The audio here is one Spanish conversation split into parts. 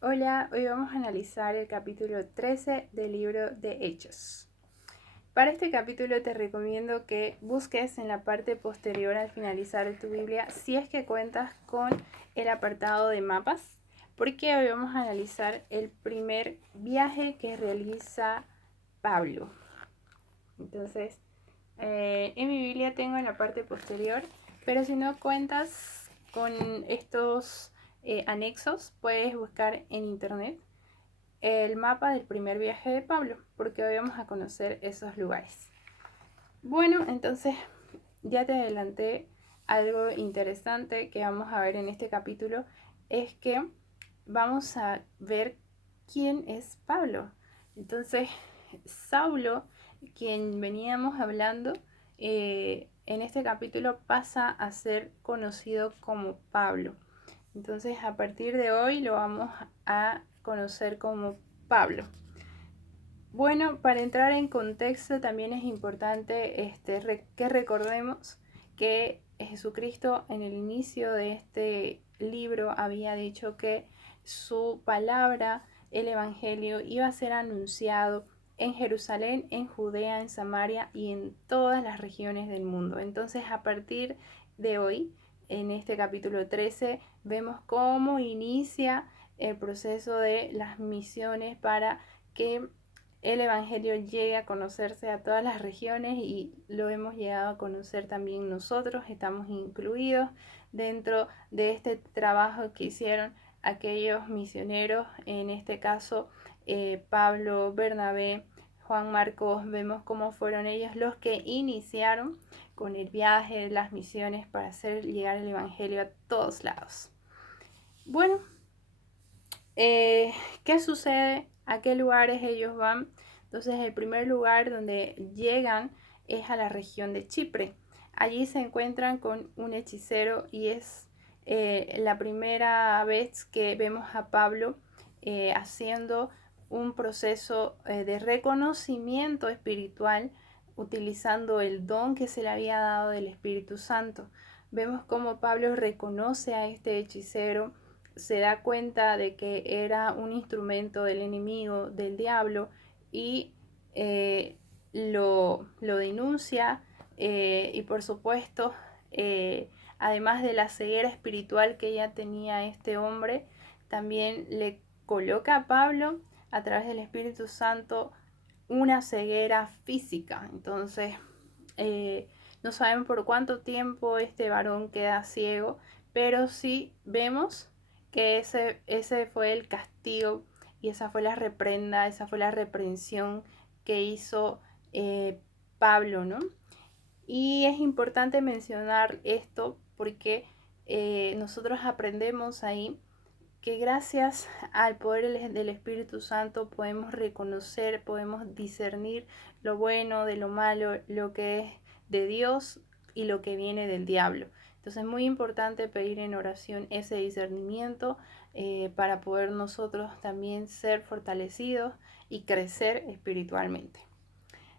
Hola, hoy vamos a analizar el capítulo 13 del libro de Hechos. Para este capítulo te recomiendo que busques en la parte posterior al finalizar tu Biblia si es que cuentas con el apartado de mapas, porque hoy vamos a analizar el primer viaje que realiza Pablo. Entonces, en mi Biblia tengo en la parte posterior, pero si no cuentas con estos anexos, puedes buscar en internet el mapa del primer viaje de Pablo, porque hoy vamos a conocer esos lugares. Bueno, entonces ya te adelanté algo interesante que vamos a ver en este capítulo, es que vamos a ver quién es Pablo. Entonces, Saulo, quien veníamos hablando, en este capítulo pasa a ser conocido como Pablo. Entonces, a partir de hoy lo vamos a conocer como Pablo. Bueno, para entrar en contexto también es importante que recordemos que Jesucristo en el inicio de este libro había dicho que su palabra, el Evangelio, iba a ser anunciado en Jerusalén, en Judea, en Samaria y en todas las regiones del mundo. Entonces, a partir de hoy, en este capítulo 13, vemos cómo inicia el proceso de las misiones para que el Evangelio llegue a conocerse a todas las regiones y lo hemos llegado a conocer también nosotros, estamos incluidos dentro de este trabajo que hicieron aquellos misioneros, en este caso Pablo, Bernabé, Juan Marcos. Vemos cómo fueron ellos los que iniciaron con el viaje, las misiones para hacer llegar el Evangelio a todos lados. Bueno, ¿qué sucede? ¿A qué lugares ellos van? Entonces, el primer lugar donde llegan es a la región de Chipre. Allí se encuentran con un hechicero y es la primera vez que vemos a Pablo haciendo un proceso de reconocimiento espiritual utilizando el don que se le había dado del Espíritu Santo. Vemos cómo Pablo reconoce a este hechicero, se da cuenta de que era un instrumento del enemigo, del diablo, y lo denuncia y por supuesto, además de la ceguera espiritual que ya tenía este hombre, también le coloca a Pablo a través del Espíritu Santo una ceguera física. Entonces, no sabemos por cuánto tiempo este varón queda ciego, pero sí vemos que ese fue el castigo y esa fue la reprenda, esa fue la reprensión que hizo Pablo, ¿no? Y es importante mencionar esto porque nosotros aprendemos ahí que gracias al poder del Espíritu Santo podemos reconocer, podemos discernir lo bueno de lo malo, lo que es de Dios y lo que viene del diablo. Entonces es muy importante pedir en oración ese discernimiento para poder nosotros también ser fortalecidos y crecer espiritualmente.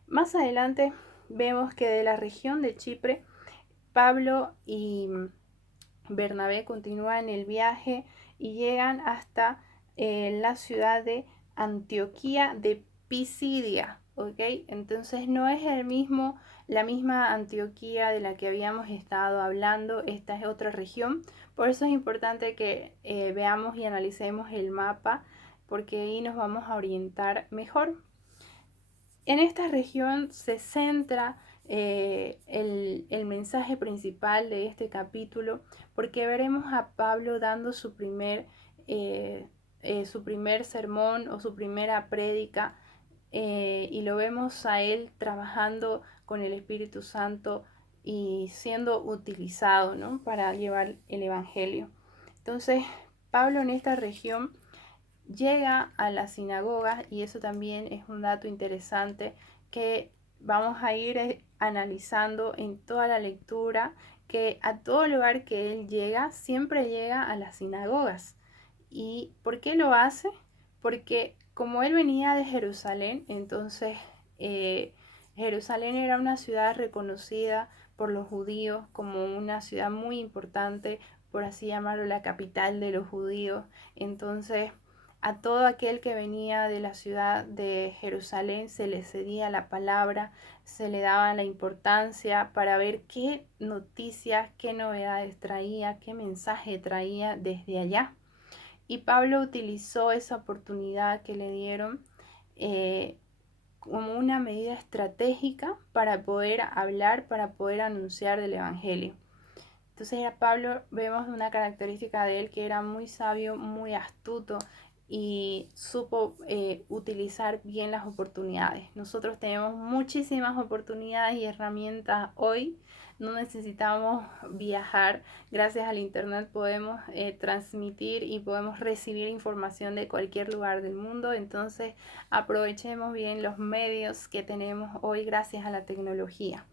Más adelante vemos que de la región de Chipre, Pablo y Bernabé continúan el viaje y llegan hasta la ciudad de Antioquía de Pisidia, ¿ok? Entonces no es la misma Antioquía de la que habíamos estado hablando, esta es otra región, por eso es importante que veamos y analicemos el mapa, porque ahí nos vamos a orientar mejor. En esta región se centra el mensaje principal de este capítulo, porque veremos a Pablo dando su primer sermón o su primera prédica, y lo vemos a él trabajando con el Espíritu Santo y siendo utilizado, ¿no?, para llevar el Evangelio. Entonces, Pablo en esta región llega a las sinagogas, y eso también es un dato interesante que vamos a ir analizando en toda la lectura, que a todo lugar que él llega, siempre llega a las sinagogas. ¿Y por qué lo hace? Porque como él venía de Jerusalén, entonces Jerusalén era una ciudad reconocida por los judíos como una ciudad muy importante, por así llamarlo, la capital de los judíos. Entonces A todo aquel que venía de la ciudad de Jerusalén se le cedía la palabra, se le daba la importancia para ver qué noticias, qué novedades traía, qué mensaje traía desde allá. Y Pablo utilizó esa oportunidad que le dieron como una medida estratégica para poder hablar, para poder anunciar del Evangelio. Entonces a Pablo vemos una característica de él que era muy sabio, muy astuto y supo utilizar bien las oportunidades. Nosotros tenemos muchísimas oportunidades y herramientas hoy. No necesitamos viajar. Gracias al internet podemos transmitir y podemos recibir información de cualquier lugar del mundo. Entonces aprovechemos bien los medios que tenemos hoy gracias a la tecnología.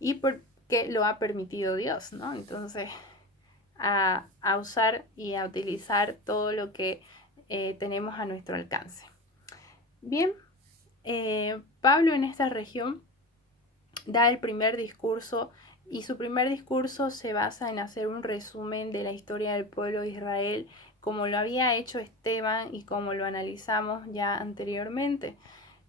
Y porque lo ha permitido Dios, ¿no? Entonces, a usar y a utilizar todo lo que tenemos a nuestro alcance. Bien, Pablo en esta región da el primer discurso y su primer discurso se basa en hacer un resumen de la historia del pueblo de Israel como lo había hecho Esteban y como lo analizamos ya anteriormente.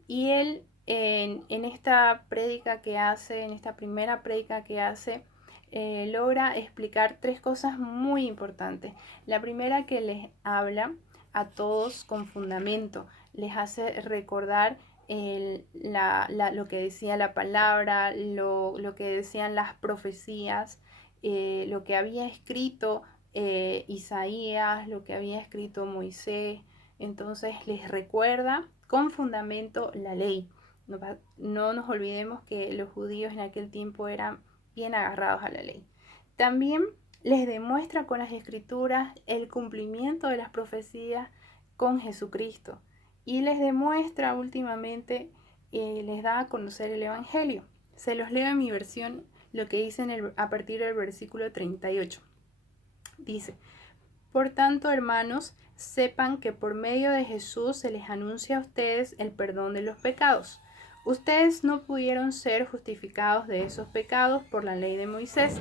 Y él en esta prédica que hace, en esta primera prédica que hace, logra explicar tres cosas muy importantes. La primera, que les habla a todos con fundamento, les hace recordar lo que decía la palabra, lo que decían las profecías, lo que había escrito Isaías, lo que había escrito Moisés. Entonces les recuerda con fundamento la ley. No nos olvidemos que los judíos en aquel tiempo eran bien agarrados a la ley. También les demuestra con las escrituras el cumplimiento de las profecías con Jesucristo. Y les demuestra últimamente, les da a conocer el Evangelio. Se los leo en mi versión, lo que dice a partir del versículo 38. Dice: por tanto, hermanos, sepan que por medio de Jesús se les anuncia a ustedes el perdón de los pecados. Ustedes no pudieron ser justificados de esos pecados por la ley de Moisés,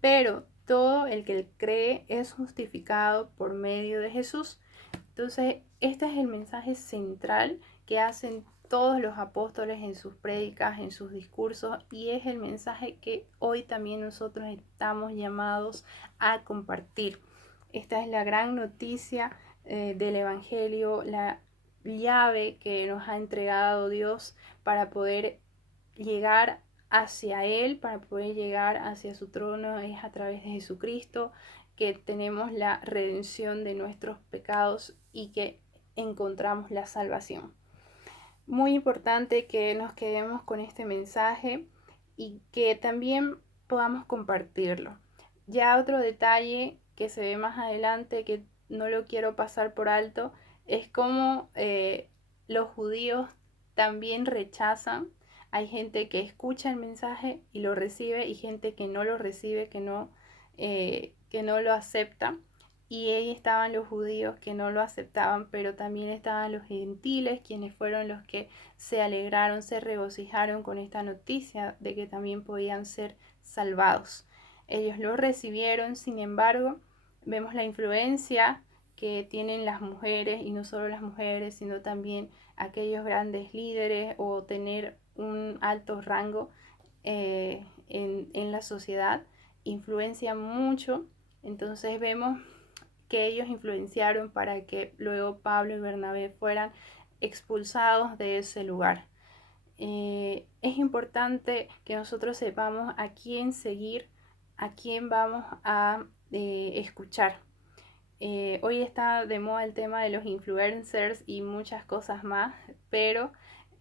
pero todo el que cree es justificado por medio de Jesús. Entonces, este es el mensaje central que hacen todos los apóstoles en sus prédicas, en sus discursos, y es el mensaje que hoy también nosotros estamos llamados a compartir. Esta es la gran noticia del Evangelio, la llave que nos ha entregado Dios para poder llegar hacia Él, para poder llegar hacia su trono, es a través de Jesucristo que tenemos la redención de nuestros pecados y que encontramos la salvación. Muy importante que nos quedemos con este mensaje y que también podamos compartirlo. Ya otro detalle que se ve más adelante, que no lo quiero pasar por alto, es cómo los judíos también rechazan. Hay gente que escucha el mensaje y lo recibe, y gente que no lo recibe, que no lo acepta. Y ahí estaban los judíos que no lo aceptaban, pero también estaban los gentiles, quienes fueron los que se alegraron, se regocijaron con esta noticia de que también podían ser salvados. Ellos lo recibieron, sin embargo, vemos la influencia que tienen las mujeres, y no solo las mujeres, sino también aquellos grandes líderes o tener un alto rango en la sociedad, influencia mucho. Entonces vemos que ellos influenciaron para que luego Pablo y Bernabé fueran expulsados de ese lugar. Es importante que nosotros sepamos a quién seguir, a quién vamos a escuchar. Hoy está de moda el tema de los influencers y muchas cosas más, pero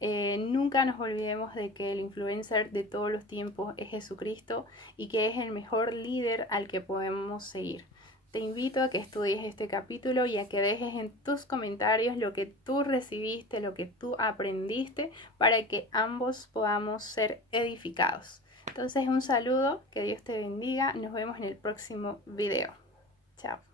nunca nos olvidemos de que el influencer de todos los tiempos es Jesucristo y que es el mejor líder al que podemos seguir. Te invito a que estudies este capítulo y a que dejes en tus comentarios lo que tú recibiste, lo que tú aprendiste, para que ambos podamos ser edificados. Entonces, un saludo, que Dios te bendiga, nos vemos en el próximo video. Chao.